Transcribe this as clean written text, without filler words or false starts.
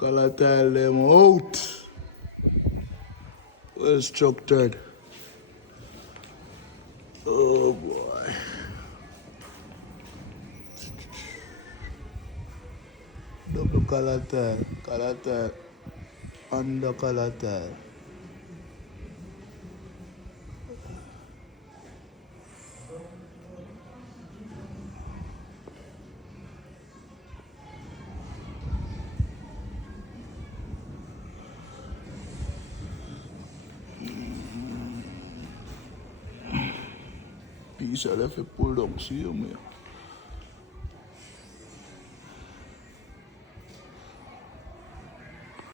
Calatile them out. Well structured. Oh boy. Double calatile. Calatile. Under calatile. Piece I left a pull down, see you, man.